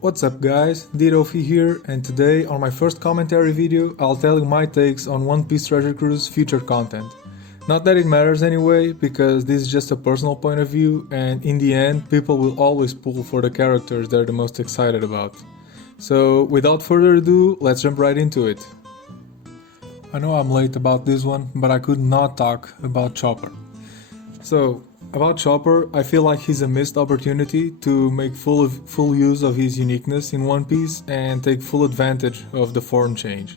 What's up guys, Luffy here, and today on my first commentary video I'll tell you my takes on One Piece Treasure Cruise future content. Not that it matters anyway, because this is just a personal point of view, and in the end people will always pull for the characters they're the most excited about. So without further ado, let's jump right into it. I know I'm late about this one, but I could not talk about Chopper. So, about Chopper, I feel like he's a missed opportunity to make full use of his uniqueness in One Piece and take full advantage of the form change.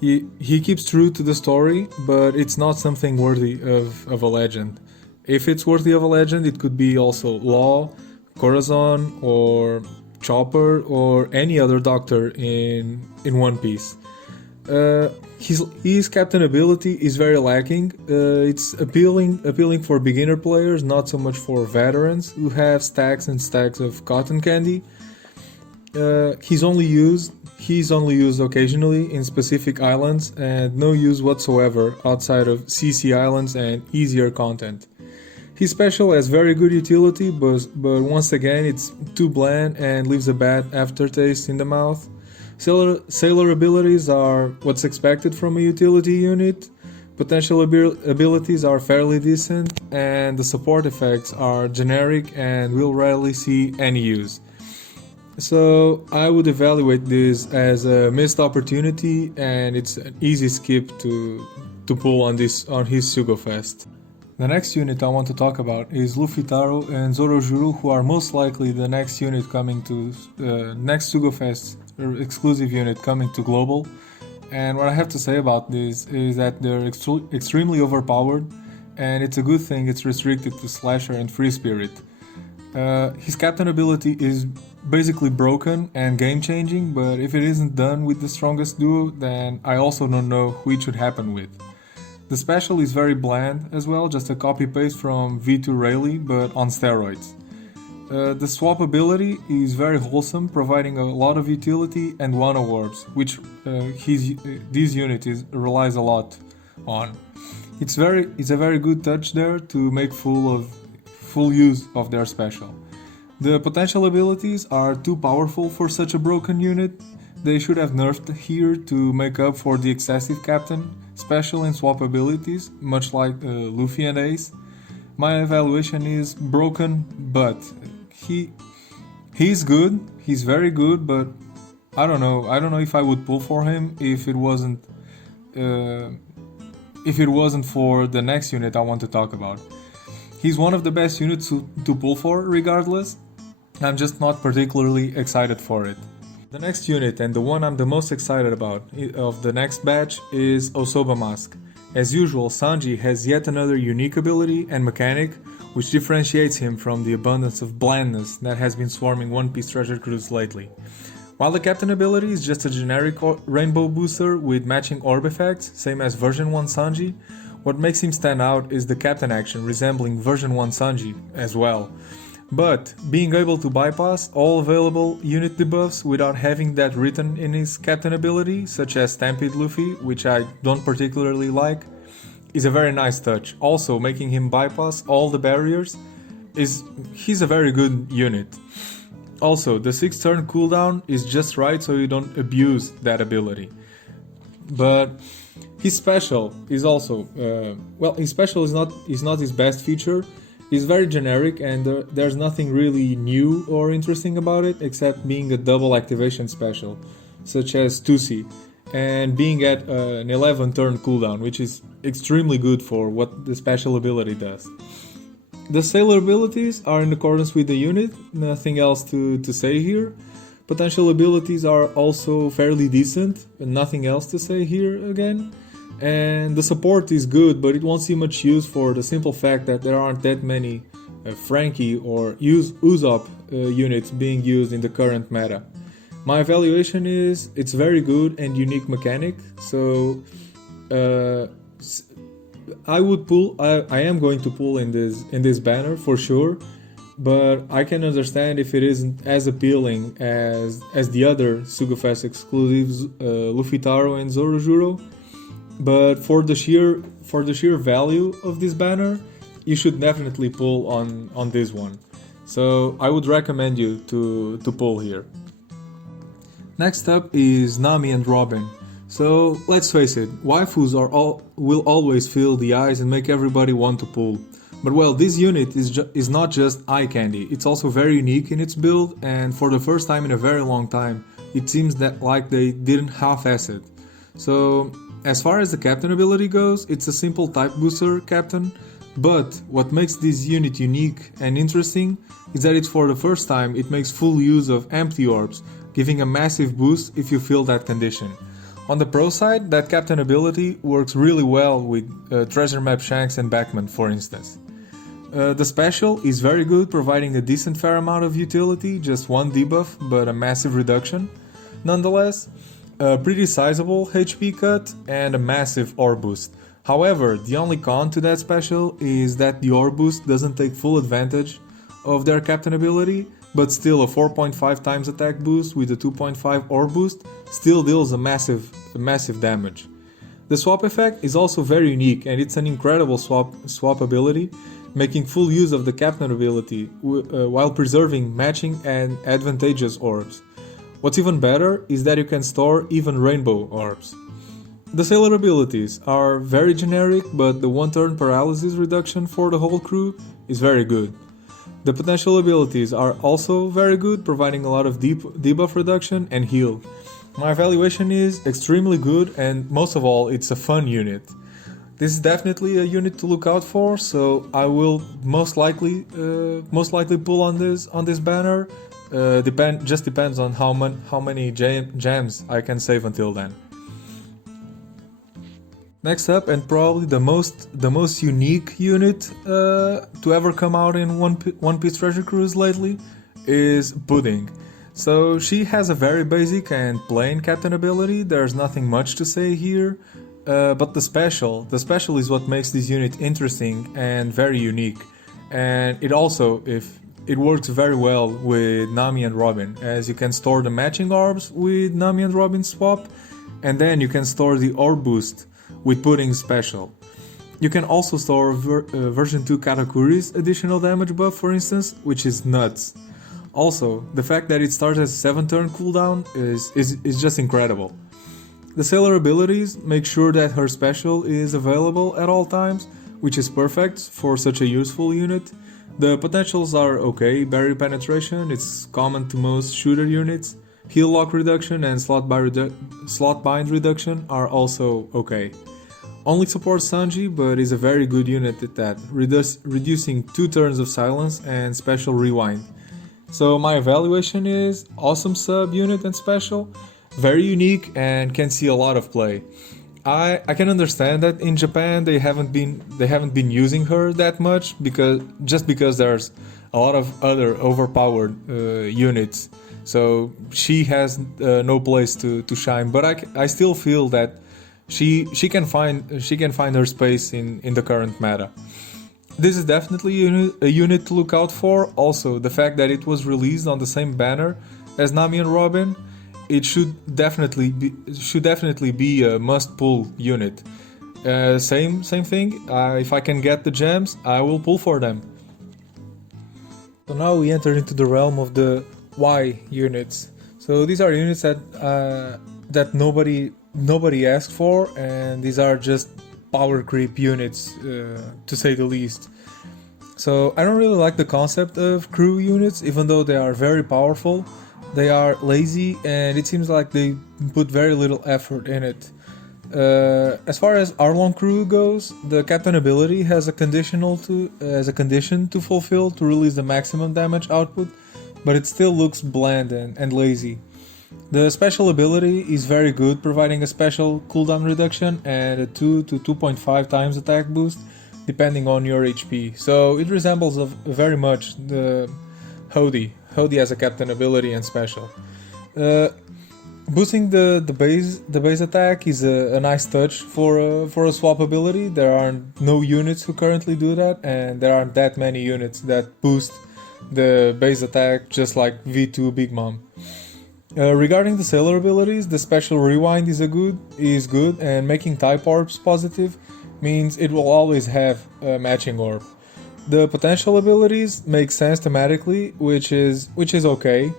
He keeps true to the story, but it's not something worthy of a legend. If it's worthy of a legend, it could be also Law, Corazon, or Chopper, or any other doctor in One Piece. His captain ability is very lacking. It's appealing for beginner players, not so much for veterans who have stacks and stacks of cotton candy. He's only used occasionally in specific islands and no use whatsoever outside of CC islands and easier content. His special has very good utility, but once again it's too bland and leaves a bad aftertaste in the mouth. Sailor abilities are what's expected from a utility unit, potential abilities are fairly decent, and the support effects are generic and will rarely see any use. So I would evaluate this as a missed opportunity, and it's an easy skip to pull on his Sugofest. The next unit I want to talk about is Luffy, Taro, and Zoro, who are most likely the next unit coming to next Sugofest exclusive unit coming to global. And what I have to say about this is that they're extremely overpowered, and it's a good thing it's restricted to Slasher and Free Spirit. His captain ability is basically broken and game changing, but if it isn't done with the strongest duo, then I also don't know who it should happen with. The special is very bland as well, just a copy paste from V2 Relig, but on steroids. The swap ability is very wholesome, providing a lot of utility and 1 awards, which this unit relies a lot on. It's a very good touch there to make full use of their special. The potential abilities are too powerful for such a broken unit. They should have nerfed here to make up for the excessive captain, special and swap abilities, much like Luffy and Ace. My evaluation is broken, but he's good, he's very good, but I don't know if I would pull for him if it wasn't for the next unit I want to talk about. He's one of the best units to pull for regardless. I'm just not particularly excited for it. The next unit, and the one I'm the most excited about of the next batch, is Osobamask. As usual, Sanji has yet another unique ability and mechanic which differentiates him from the abundance of blandness that has been swarming One Piece Treasure Cruise lately. While the captain ability is just a generic rainbow booster with matching orb effects, same as version 1 Sanji, what makes him stand out is the captain action resembling version 1 Sanji as well. But being able to bypass all available unit debuffs without having that written in his captain ability, such as Stampede Luffy, which I don't particularly like, is a very nice touch. Also, making him bypass all the barriers he's a very good unit. Also, the 6 turn cooldown is just right so you don't abuse that ability. But his special is also his special is not his best feature. It's very generic, and there's nothing really new or interesting about it except being a double activation special, such as Tusi, and being at an 11 turn cooldown, which is extremely good for what the special ability does. The sailor abilities are in accordance with the unit, nothing else to say here. Potential abilities are also fairly decent, and nothing else to say here again. And the support is good, but it won't see much use for the simple fact that there aren't that many Frankie or Usopp units being used in the current meta. My evaluation is it's very good and unique mechanic, so I am going to pull in this banner for sure, but I can understand if it isn't as appealing as the other Sugofest exclusives, Luffy, Taro, and Zoro. But for the sheer value of this banner, you should definitely pull on this one. So I would recommend you to pull here. Next up is Nami and Robin. So let's face it, waifus will always fill the eyes and make everybody want to pull. But well, this unit is not just eye candy, it's also very unique in its build, and for the first time in a very long time, it seems that like they didn't half-ass it. So as far as the captain ability goes, it's a simple type booster captain, but what makes this unit unique and interesting is that it's for the first time it makes full use of empty orbs, giving a massive boost if you feel that condition. On the pro side, that captain ability works really well with treasure map Shanks and Backman, for instance. The special is very good, providing a decent fair amount of utility, just one debuff but a massive reduction. Nonetheless, a pretty sizable HP cut and a massive orb boost. However, the only con to that special is that the orb boost doesn't take full advantage of their captain ability, but still a 4.5 times attack boost with a 2.5 orb boost still deals a massive damage. The swap effect is also very unique and it's an incredible swap ability, making full use of the captain ability while preserving matching and advantageous orbs. What's even better is that you can store even rainbow orbs. The sailor abilities are very generic, but the one turn paralysis reduction for the whole crew is very good. The potential abilities are also very good, providing a lot of debuff reduction and heal. My evaluation is extremely good, and most of all, it's a fun unit. This is definitely a unit to look out for, so I will most likely pull on this banner. Just depends on how many gems I can save until then. Next up, and probably the most unique unit to ever come out in One Piece Treasure Cruise lately, is Pudding. So she has a very basic and plain captain ability. There's nothing much to say here. But the special is what makes this unit interesting and very unique, and it works very well with Nami and Robin, as you can store the matching orbs with Nami and Robin swap, and then you can store the orb boost with Pudding's special. You can also store version 2 Katakuri's additional damage buff, for instance, which is nuts. Also, the fact that it starts as 7 turn cooldown is just incredible. The sailor abilities make sure that her special is available at all times, which is perfect for such a useful unit. The potentials are okay, barrier penetration, it's common to most shooter units. Heal lock reduction and slot bind reduction are also okay. Only supports Sanji, but is a very good unit at that, reducing 2 turns of silence and special rewind. So my evaluation is awesome sub unit and special, very unique and can see a lot of play. I can understand that in Japan they haven't been using her that much because there's a lot of other overpowered units, so she has no place to shine. But I still feel that she can find her space in the current meta. This is definitely a unit to look out for. Also, the fact that it was released on the same banner as Nami and Robin, it should definitely be a must-pull unit. Same thing. If I can get the gems, I will pull for them. So now we enter into the realm of the Y units. So these are units that nobody asked for, and these are just power creep units, to say the least. So I don't really like the concept of crew units, even though they are very powerful. They are lazy, and it seems like they put very little effort in it. As far as Arlong crew goes, the captain ability has a condition to fulfill to release the maximum damage output, but it still looks bland and lazy. The special ability is very good, providing a special cooldown reduction and a 2 to 2.5 times attack boost, depending on your HP. So it resembles very much the Hody as a captain ability and special. Boosting the base attack is a nice touch for a swap ability. There are no units who currently do that, and there aren't that many units that boost the base attack just like V2 Big Mom. Regarding the sailor abilities, the special rewind is good, and making type orbs positive means it will always have a matching orb. The potential abilities make sense thematically, which is okay,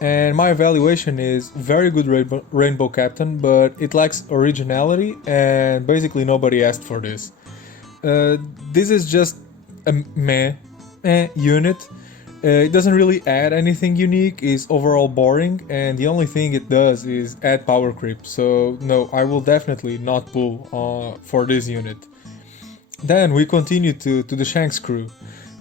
and my evaluation is very good Rainbow Captain, but it lacks originality, and basically nobody asked for this. This is just a meh unit. It doesn't really add anything unique, it's overall boring, and the only thing it does is add power creep, so no, I will definitely not pull for this unit. Then we continue to the Shanks crew.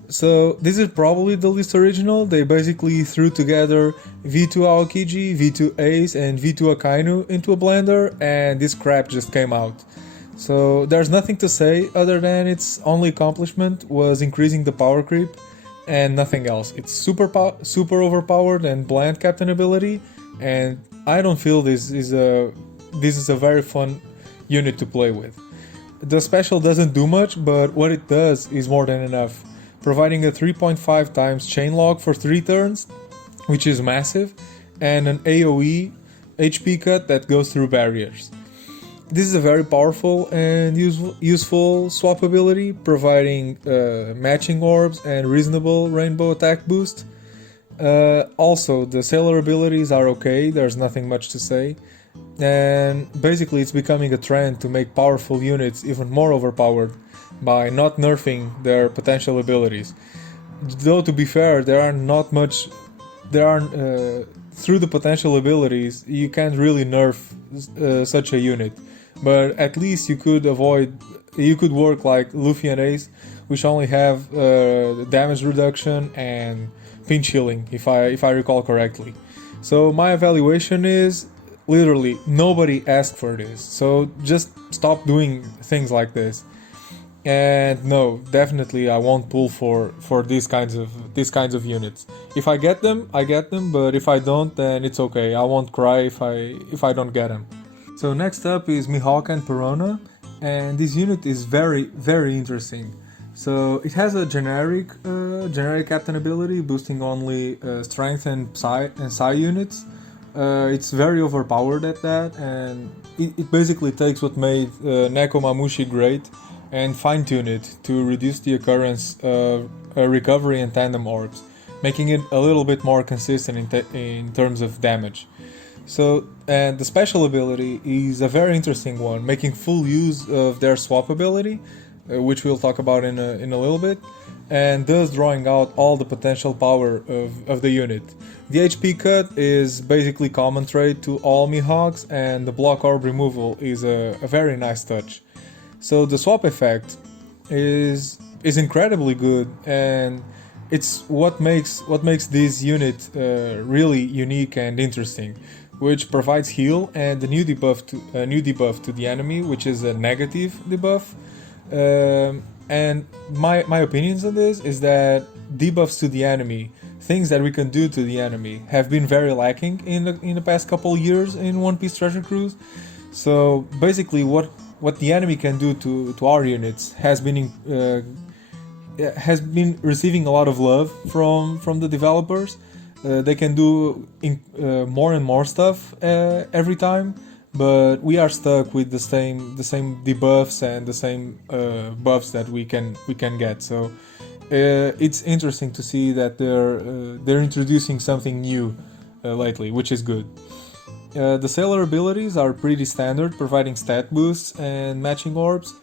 So this is probably the least original. They basically threw together V2 Aokiji, V2 Ace, and V2 Akainu into a blender, and this crap just came out. So there's nothing to say other than its only accomplishment was increasing the power creep, and nothing else. It's super overpowered and bland captain ability, and I don't feel this is a very fun unit to play with. The special doesn't do much, but what it does is more than enough, providing a 3.5 times chain lock for 3 turns, which is massive, and an AoE HP cut that goes through barriers. This is a very powerful and useful swap ability, providing matching orbs and reasonable rainbow attack boost. Also, the sailor abilities are okay, there's nothing much to say. And basically it's becoming a trend to make powerful units even more overpowered by not nerfing their potential abilities. Though to be fair, through the potential abilities you can't really nerf such a unit, but at least you could work like Luffy and Ace, which only have damage reduction and pinch healing, if I recall correctly. So my evaluation is, literally nobody asked for this, so just stop doing things like this. And no, definitely I won't pull for these kinds of units. If I get them, I get them, but if I don't, then it's okay. I won't cry if I don't get them. So next up is Mihawk and Pirona, and this unit is very interesting. So it has a generic captain ability, boosting only strength and psi units. It's very overpowered at that, and it basically takes what made Nekomamushi great and fine-tune it to reduce the occurrence of recovery and tandem orbs, making it a little bit more consistent in terms of damage. So, and the special ability is a very interesting one, making full use of their swap ability, which we'll talk about in a little bit, and thus drawing out all the potential power of the unit. The HP cut is basically common trait to all Mihawks, and the block orb removal is a very nice touch. So the swap effect is incredibly good, and it's what makes this unit really unique and interesting, which provides heal and a new debuff to the enemy, which is a negative debuff. And my opinions on this is that debuffs to the enemy, things that we can do to the enemy, have been very lacking in the past couple years in One Piece Treasure Cruise. So basically, what the enemy can do to our units has been receiving a lot of love from the developers. They can do more and more stuff every time, but we are stuck with the same debuffs and the same buffs that we can get. So it's interesting to see that they're introducing something new lately, which is good. The sailor abilities are pretty standard, providing stat boosts and matching orbs,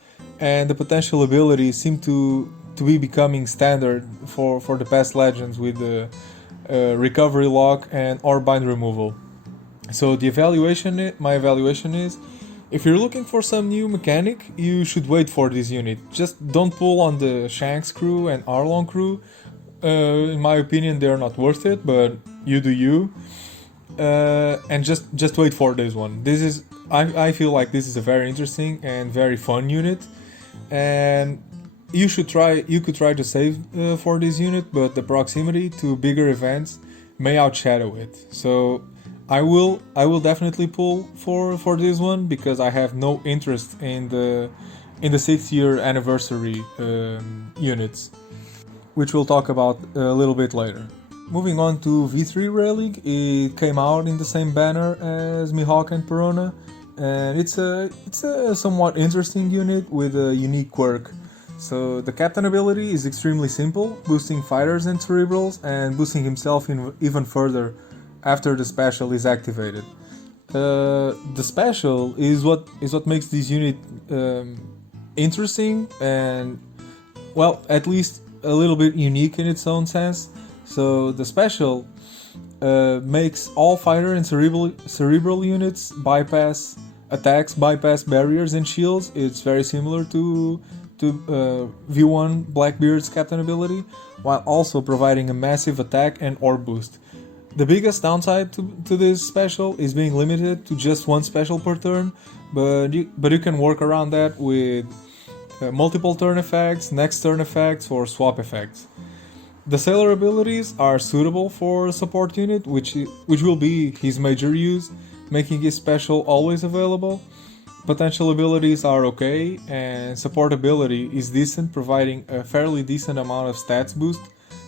and the potential abilities seem to be becoming standard for the past legends with the recovery lock and orb bind removal. So my evaluation is, if you're looking for some new mechanic, you should wait for this unit. Just don't pull on the Shanks crew and Arlong crew. In my opinion, they're not worth it, but you do you. And just wait for this one. I feel like this is a very interesting and very fun unit, and you could try to save for this unit, but the proximity to bigger events may outshadow it. So I will definitely pull for this one, because I have no interest in the 6th year anniversary units, which we'll talk about a little bit later. Moving on to V3 Relig, it came out in the same banner as Mihawk and Pirona, and it's a somewhat interesting unit with a unique quirk. So the captain ability is extremely simple, boosting fighters and cerebrals and boosting himself even further after the special is activated. The special is what makes this unit interesting and, well, at least a little bit unique in its own sense. So the special makes all fighter and cerebral units bypass attacks, bypass barriers and shields. It's very similar to V1 Blackbeard's captain ability, while also providing a massive attack and orb boost. The biggest downside to this special is being limited to just one special per turn, but you can work around that with multiple turn effects, next turn effects, or swap effects. The sailor abilities are suitable for a support unit, which will be his major use, making his special always available. Potential abilities are okay, and support ability is decent, providing a fairly decent amount of stats boost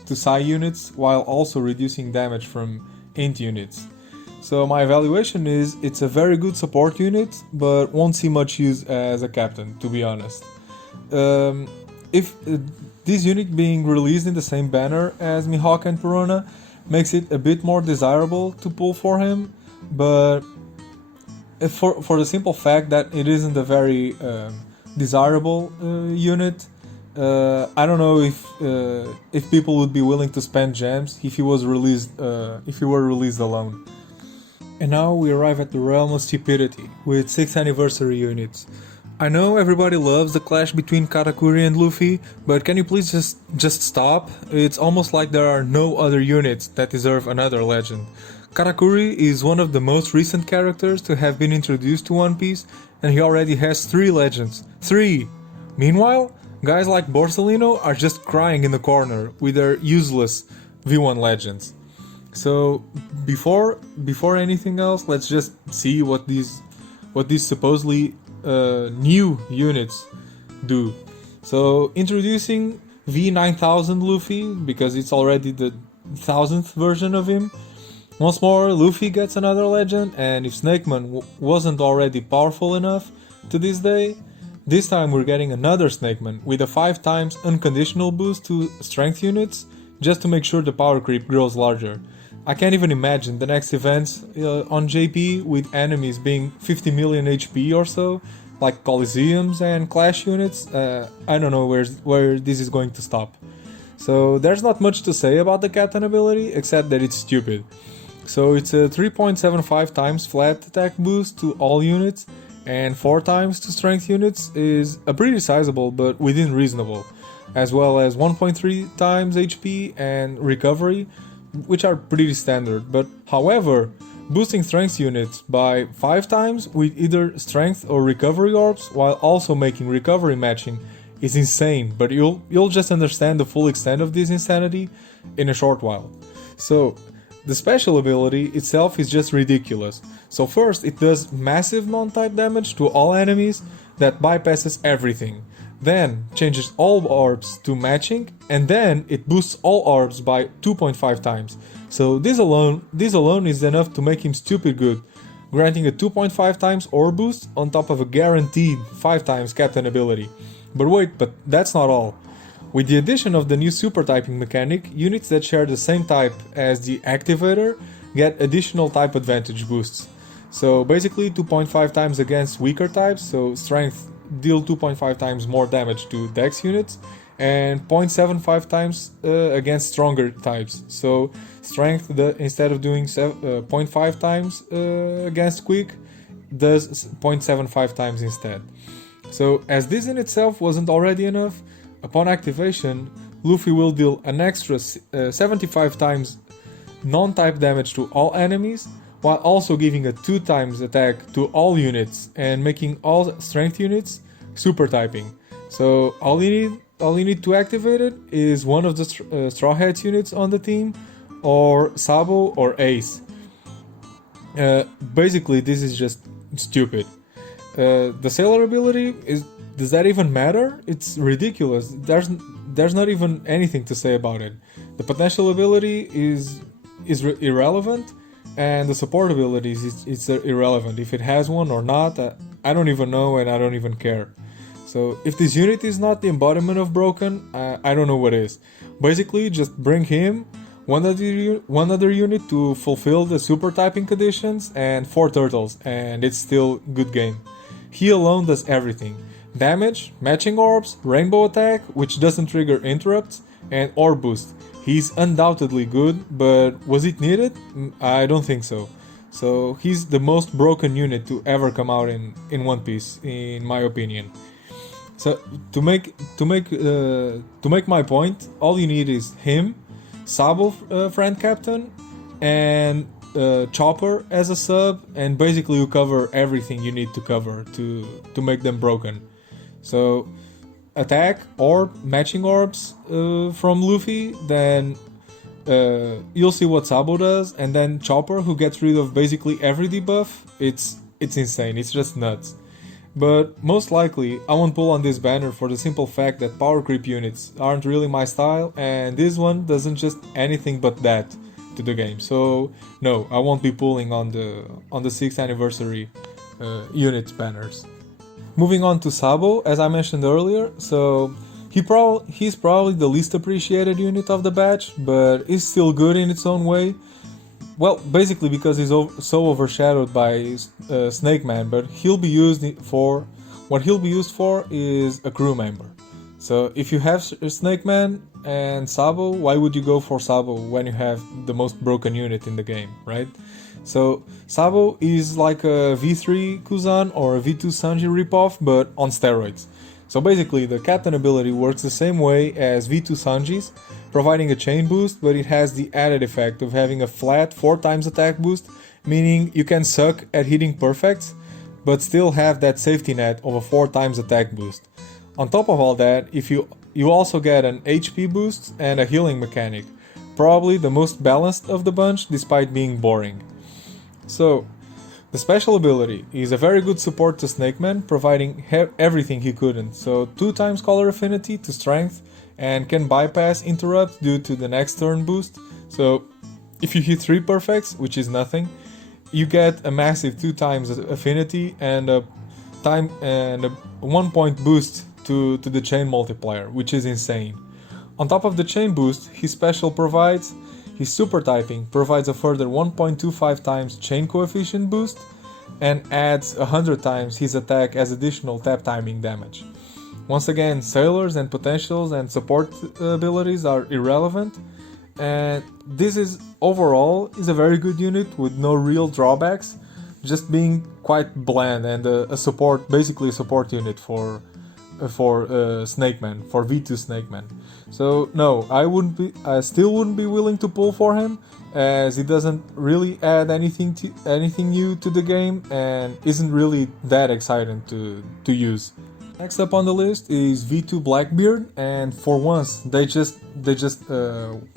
to psi units while also reducing damage from int units. So my evaluation is it's a very good support unit, but won't see much use as a captain, to be honest. If this unit being released in the same banner as Mihawk and Pirona makes it a bit more desirable to pull for him, but for the simple fact that it isn't a very desirable unit, I don't know if people would be willing to spend gems if he were released alone. And now we arrive at the realm of stupidity with 6th anniversary units. I know everybody loves the clash between Katakuri and Luffy, but can you please just stop? It's almost like there are no other units that deserve another legend. Katakuri is one of the most recent characters to have been introduced to One Piece, and he already has 3 legends. 3! Meanwhile, guys like Borsalino are just crying in the corner with their useless V1 legends. So before anything else, let's just see what these supposedly new units do. So introducing V9000 Luffy, because it's already the 1000th version of him. Once more, Luffy gets another legend, and if Snakeman wasn't already powerful enough to this day, this time we're getting another Snakeman with a 5 times unconditional boost to strength units, just to make sure the power creep grows larger. I can't even imagine the next events on JP with enemies being 50 million HP or so, like Coliseums and Clash units. I don't know where this is going to stop. So there's not much to say about the Captain ability, except that it's stupid. So it's a 3.75 times flat attack boost to all units, and 4 times to strength units is a pretty sizable but within reasonable, as well as 1.3 times HP and recovery, which are pretty standard. But however, boosting strength units by 5 times with either strength or recovery orbs while also making recovery matching is insane, but you'll just understand the full extent of this insanity in a short while. So the special ability itself is just ridiculous. So first, it does massive non-type damage to all enemies that bypasses everything. Then changes all orbs to matching, and then it boosts all orbs by 2.5 times. So this alone is enough to make him stupid good, granting a 2.5 times orb boost on top of a guaranteed 5 times captain ability. But that's not all. With the addition of the new super typing mechanic, units that share the same type as the activator get additional type advantage boosts. So basically 2.5 times against weaker types, so strength deal 2.5 times more damage to dex units, and 0.75 times against stronger types. So strength, instead of doing 0.5 times against quick, does 0.75 times instead. So as this in itself wasn't already enough, upon activation, Luffy will deal an extra 75 times non-type damage to all enemies, while also giving a 2 times attack to all units and making all strength units super typing. So all you need to activate it is one of the Straw Hats units on the team, or Sabo or Ace. Basically, this is just stupid. The Sailor ability does that even matter? It's ridiculous. There's not even anything to say about it. The potential ability is irrelevant, and the support abilities is irrelevant. If it has one or not, I don't even know, and I don't even care. So if this unit is not the embodiment of broken, I don't know what is. Basically, just bring him, one other unit to fulfill the super typing conditions, and 4 turtles, and it's still good game. He alone does everything. Damage, matching orbs, rainbow attack, which doesn't trigger interrupts, and orb boost. He's undoubtedly good, but was it needed? I don't think so. So he's the most broken unit to ever come out in One Piece, in my opinion. So to make my point, all you need is him, Sabo, friend captain, and Chopper as a sub, and basically you cover everything you need to cover to make them broken. So attack or matching orbs from Luffy, then you'll see what Sabo does, and then Chopper, who gets rid of basically every debuff. It's insane, it's just nuts. But most likely I won't pull on this banner for the simple fact that power creep units aren't really my style, and this one doesn't just anything but that to the game. So no, I won't be pulling on the 6th anniversary unit banners. Moving on to Sabo, as I mentioned earlier, so he's probably the least appreciated unit of the batch, but is still good in its own way. Well, basically because he's so overshadowed by Snake Man, but he'll be used for what he'll be used for is a crew member. So if you have Snake Man and Sabo, why would you go for Sabo when you have the most broken unit in the game, right? So Sabo is like a V3 Kuzan or a V2 Sanji ripoff, but on steroids. So basically the captain ability works the same way as V2 Sanji's, providing a chain boost, but it has the added effect of having a flat 4 times attack boost, meaning you can suck at hitting perfects, but still have that safety net of a 4 times attack boost. On top of all that, if you also get an HP boost and a healing mechanic, probably the most balanced of the bunch despite being boring. So, the special ability is a very good support to Snake Man, providing everything he couldn't, so 2 times color affinity to strength, and can bypass interrupt due to the next turn boost. So if you hit 3 perfects, which is nothing, you get a massive 2 times affinity and a 1 point boost to the chain multiplier, which is insane. On top of the chain boost, his super typing provides a further 1.25 times chain coefficient boost and adds 100 times his attack as additional tap timing damage. Once again, sailors and potentials and support abilities are irrelevant, and this is overall a very good unit with no real drawbacks, just being quite bland and basically a support unit for Snake Man, for V2 Snake Man. So no, I still wouldn't be willing to pull for him, as it doesn't really add anything new to the game and isn't really that exciting to use. Next up on the list is V2 Blackbeard, and for once they just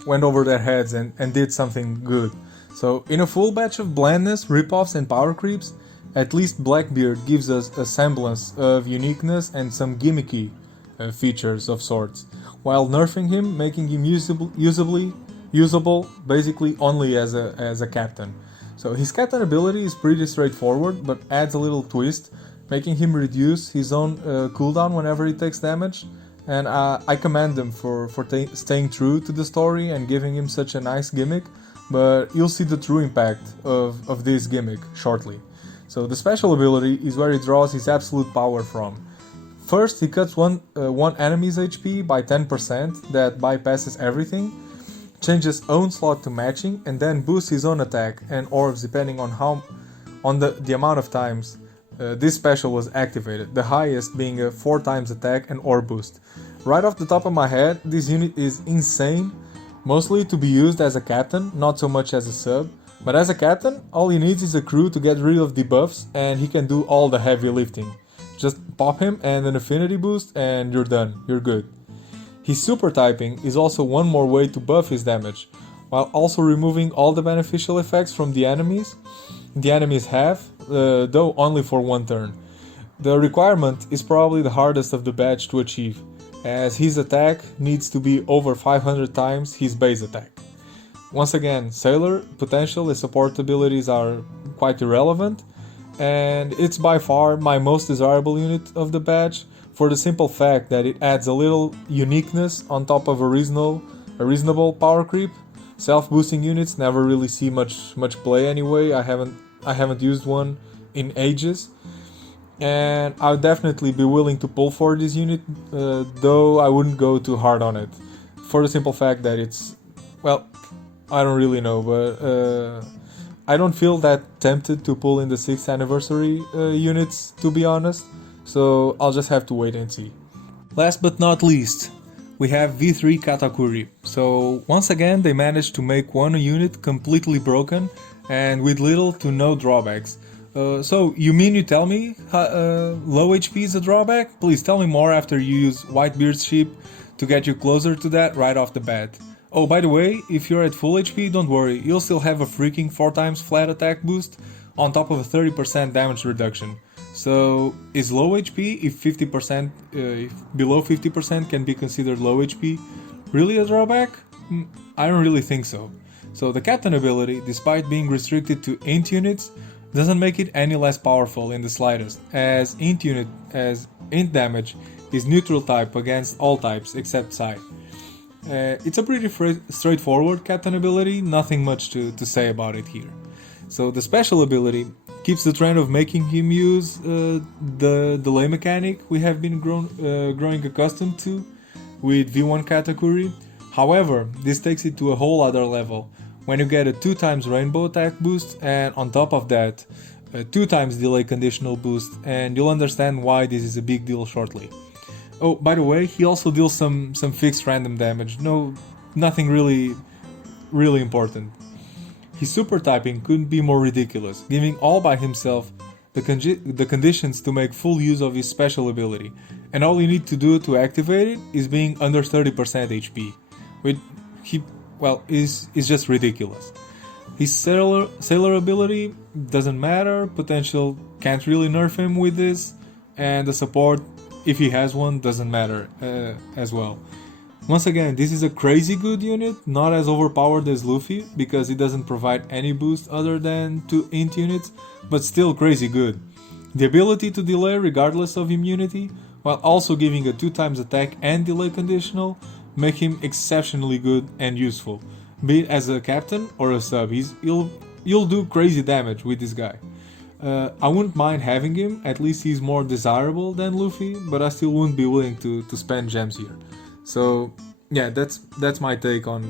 went over their heads and did something good. So in a full batch of blandness, ripoffs and power creeps, at least Blackbeard gives us a semblance of uniqueness and some gimmicky features of sorts, while nerfing him, making him usable basically only as a captain. So his captain ability is pretty straightforward, but adds a little twist, making him reduce his own cooldown whenever he takes damage, and I commend him for staying true to the story and giving him such a nice gimmick, but you'll see the true impact of this gimmick shortly. So the special ability is where he draws his absolute power from. First, he cuts one enemy's HP by 10%, that bypasses everything, changes own slot to matching, and then boosts his own attack and orbs depending on the amount of times this special was activated, the highest being a 4 times attack and orb boost. Right off the top of my head, this unit is insane, mostly to be used as a captain, not so much as a sub. But as a captain, all he needs is a crew to get rid of debuffs, and he can do all the heavy lifting. Just pop him and an affinity boost and you're done, you're good. His super typing is also one more way to buff his damage, while also removing all the beneficial effects from the enemies have, though only for 1 turn. The requirement is probably the hardest of the batch to achieve, as his attack needs to be over 500 times his base attack. Once again, Sailor, potential and support abilities are quite irrelevant, and it's by far my most desirable unit of the batch, for the simple fact that it adds a little uniqueness on top of a reasonable power creep. Self-boosting units never really see much play anyway. I haven't used one in ages, and I would definitely be willing to pull for this unit, though I wouldn't go too hard on it, for the simple fact that it's, well, I don't really know, but I don't feel that tempted to pull in the 6th anniversary units, to be honest, so I'll just have to wait and see. Last but not least, we have V3 Katakuri. So once again they managed to make one unit completely broken and with little to no drawbacks. So you tell me low HP is a drawback? Please tell me more after you use Whitebeard's sheep to get you closer to that right off the bat. Oh, by the way, if you're at full HP, don't worry, you'll still have a freaking 4 times flat attack boost on top of a 30% damage reduction. So is low HP, if below 50% can be considered low HP, really a drawback? I don't really think so. So the Captain ability, despite being restricted to int units, doesn't make it any less powerful in the slightest, as int damage is neutral type against all types except Psi. It's a pretty straightforward Captain ability, nothing much to say about it here. So the special ability keeps the trend of making him use the delay mechanic we have been growing accustomed to with V1 Katakuri. However, this takes it to a whole other level, when you get a 2 times rainbow attack boost and on top of that a 2 times delay conditional boost, and you'll understand why this is a big deal shortly. Oh, by the way, he also deals some fixed random damage, nothing really important. His super typing couldn't be more ridiculous, giving all by himself the conditions to make full use of his special ability, and all you need to do to activate it is being under 30% HP, which is just ridiculous. His sailor ability doesn't matter, potential can't really nerf him with this, and the support, if he has one, doesn't matter as well. Once again, this is a crazy good unit, not as overpowered as Luffy, because it doesn't provide any boost other than to int units, but still crazy good. The ability to delay regardless of immunity, while also giving a 2 times attack and delay conditional, make him exceptionally good and useful. Be it as a captain or a sub, you'll do crazy damage with this guy. I wouldn't mind having him, at least he's more desirable than Luffy, but I still wouldn't be willing to spend gems here. So yeah, that's my take on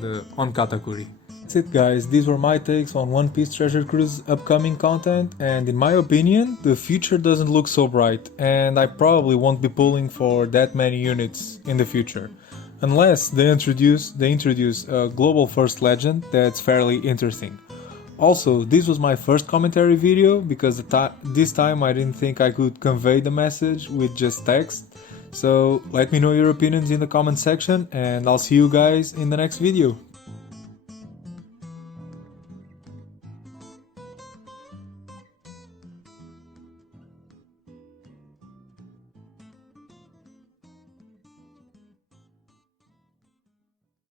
Katakuri. That's it guys, these were my takes on One Piece Treasure Cruise upcoming content, and in my opinion the future doesn't look so bright, and I probably won't be pulling for that many units in the future. Unless they introduce a global first legend that's fairly interesting. Also, this was my first commentary video because this time I didn't think I could convey the message with just text. So let me know your opinions in the comment section, and I'll see you guys in the next video.